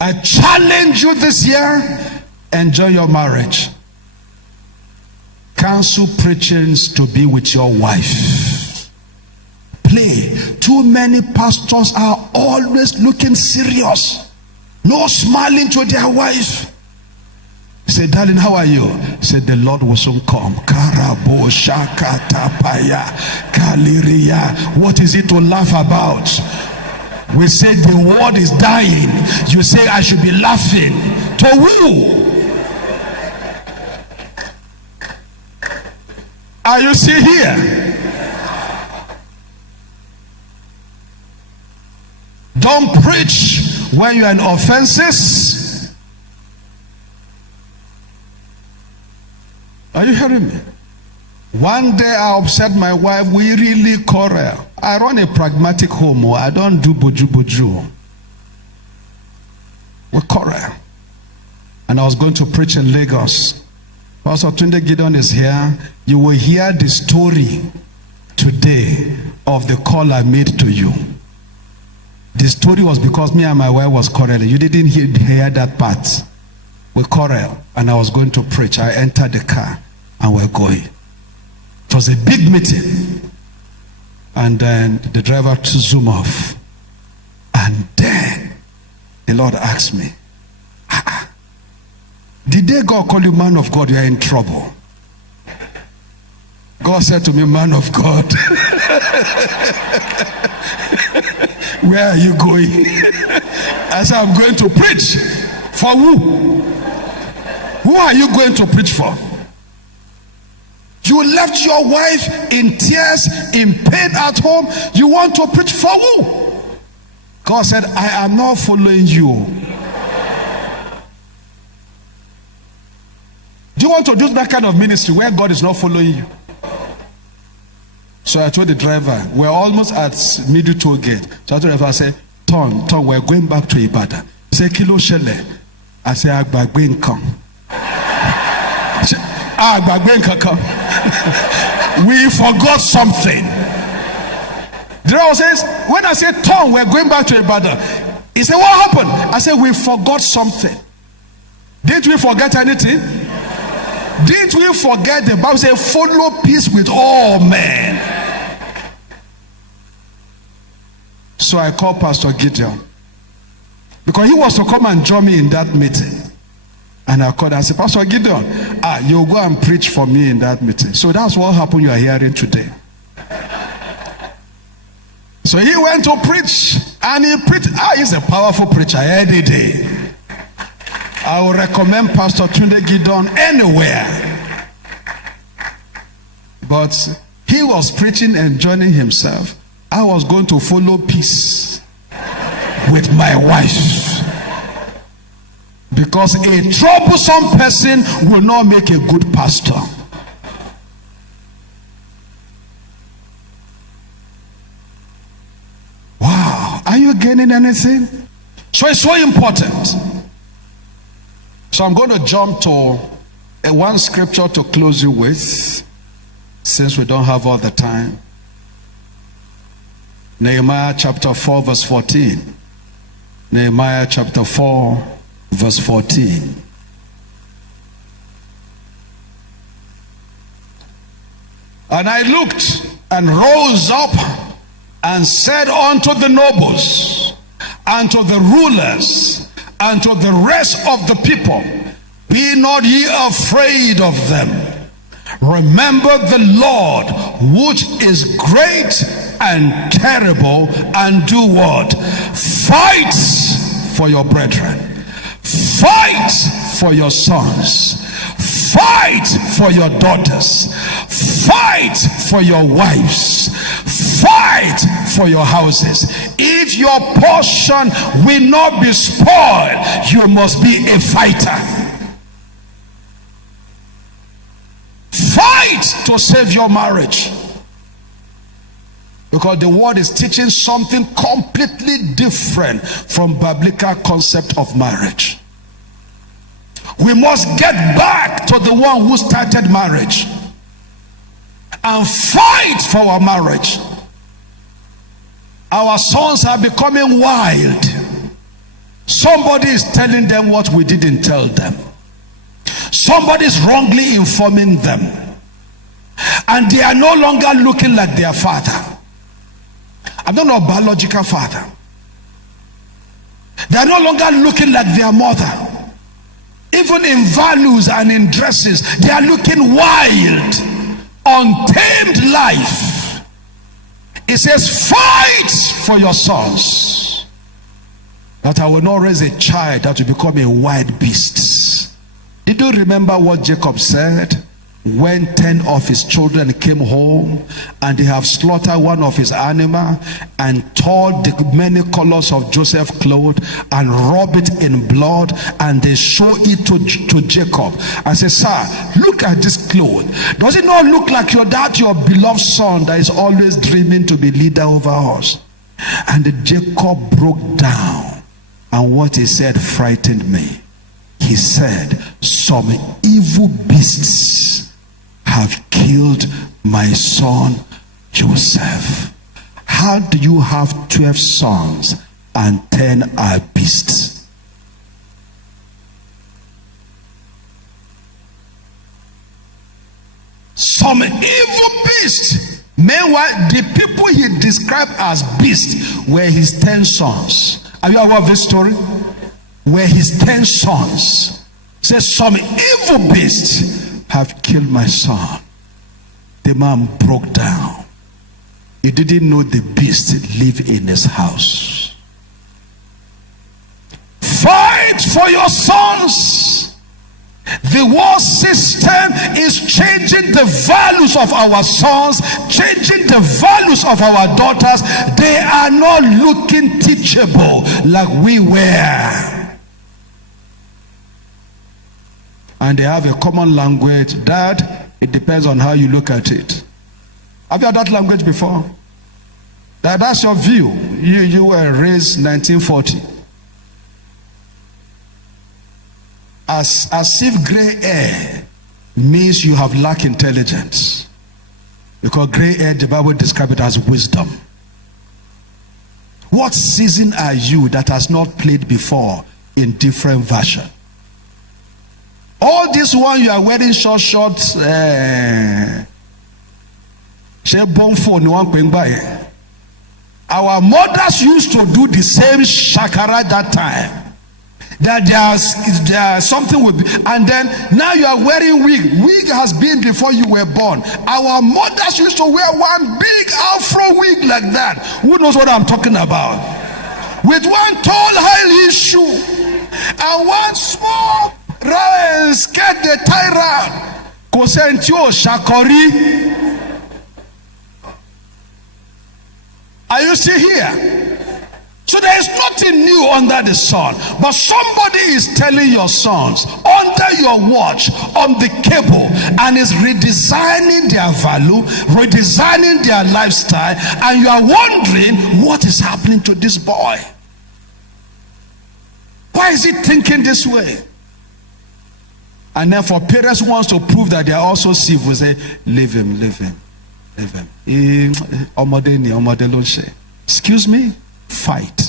I challenge you this year, enjoy your marriage. Cancel preachings to be with your wife. Play. Too many pastors are always looking serious. No smiling to their wife. Say, darling, how are you? Say, the Lord will soon come. Karabo shakatapaya kaliria. What is it to laugh about? We say the world is dying. You say I should be laughing. To who? Are you still here? Don't preach when you are in offenses. Are you hearing me? One day I upset my wife. We really quarrel. I run a pragmatic home. I don't do buju. We quarrel. And I was going to preach in Lagos. Pastor Tunde Gideon is here. You will hear the story today of the call I made to you. The story was because me and my wife was quarreling. You didn't hear that part. We quarreled and I was going to preach. I entered the car and we're going. It was a big meeting. And then the driver to zoom off. And then the Lord asked me, did they God call you man of God? You are in trouble. God said to me, man of God, where are you going? I said, I'm going to preach. For who? Who are you going to preach for? You left your wife in tears, in pain at home. You want to preach for who? God said, I am not following you. Do you want to do that kind of ministry where God is not following you? So I told the driver, we're almost at middle toll gate. So I told the driver, I said, turn, we're going back to Ibadan. Say, kilo shele. I said, Agbagbe come. Agbagbe come. We forgot something. The driver says, when I said turn, we're going back to Ibadan. He said, what happened? I said, we forgot something. Didn't we forget anything? Didn't we forget the Bible says, follow peace with all men? So I called Pastor Gideon because he was to come and join me in that meeting. And I called and said, Pastor Gideon, you'll go and preach for me in that meeting. So that's what happened you are hearing today. So he went to preach and he preached. He's a powerful preacher any day. I will recommend Pastor Tunde Gideon anywhere. But he was preaching and joining himself. I was going to follow peace with my wife. Because a troublesome person will not make a good pastor. Wow, are you gaining anything? So it's so important. So I'm going to jump to one scripture to close you with, since we don't have all the time. Nehemiah chapter 4 verse 14. Nehemiah chapter 4 verse 14. And I looked and rose up and said unto the nobles and to the rulers and to the rest of the people, be not ye afraid of them. Remember the Lord, which is great and terrible, and do what? Fight for your brethren. Fight for your sons. Fight for your daughters. Fight for your wives. Fight for your houses. If your portion will not be spoiled, you must be a fighter. Fight to save your marriage. Because the world is teaching something completely different from biblical concept of marriage. We must get back to the one who started marriage and fight for our marriage. Our sons are becoming wild. Somebody is telling them what we didn't tell them. Somebody is wrongly informing them. And they are no longer looking like their father. I don't know, a biological father. They are no longer looking like their mother. Even in values and in dresses, they are looking wild, untamed life. It says, fight for your sons, that I will not raise a child that will become a wild beast. Did you remember what Jacob said? When 10 of his children came home and they have slaughtered one of his animal and tore the many colors of Joseph's clothes and rub it in blood, and they show it to Jacob. I say, sir, look at this cloth. Does it not look like your beloved son that is always dreaming to be leader over us? And Jacob broke down, and what he said frightened me. He said, some evil beasts have killed my son Joseph. How do you have 12 sons and 10 are beasts? Some evil beast. Meanwhile, the people he described as beasts were his 10 sons. Are you aware of this story? Were his 10 sons. Says some evil beasts have killed my son. The man broke down. He didn't know the beast lived in his house. Fight for your sons. The war system is changing the values of our sons, changing the values of our daughters. They are not looking teachable like we were. And they have a common language. Dad, it depends on how you look at it. Have you had that language before? That's your view. You were raised 1940. As if gray hair means you have lacked intelligence. Because gray hair, the Bible describes it as wisdom. What season are you that has not played before in different version? All this one you are wearing short, our mothers used to do the same shakara that time. That there's something with, and then now you are wearing wig. Wig has been before you were born. Our mothers used to wear one big afro wig like that. Who knows what I'm talking about? With one tall high heel shoe and one small skirt they tie round. Kosentio shakori. Are you still here? So there is nothing new under the sun. But somebody is telling your sons under your watch on the cable and is redesigning their value, redesigning their lifestyle, and you are wondering what is happening to this boy. Why is he thinking this way? And then for parents who wants to prove that they are also civil, say, leave him, leave him, leave him. Excuse me? Fight.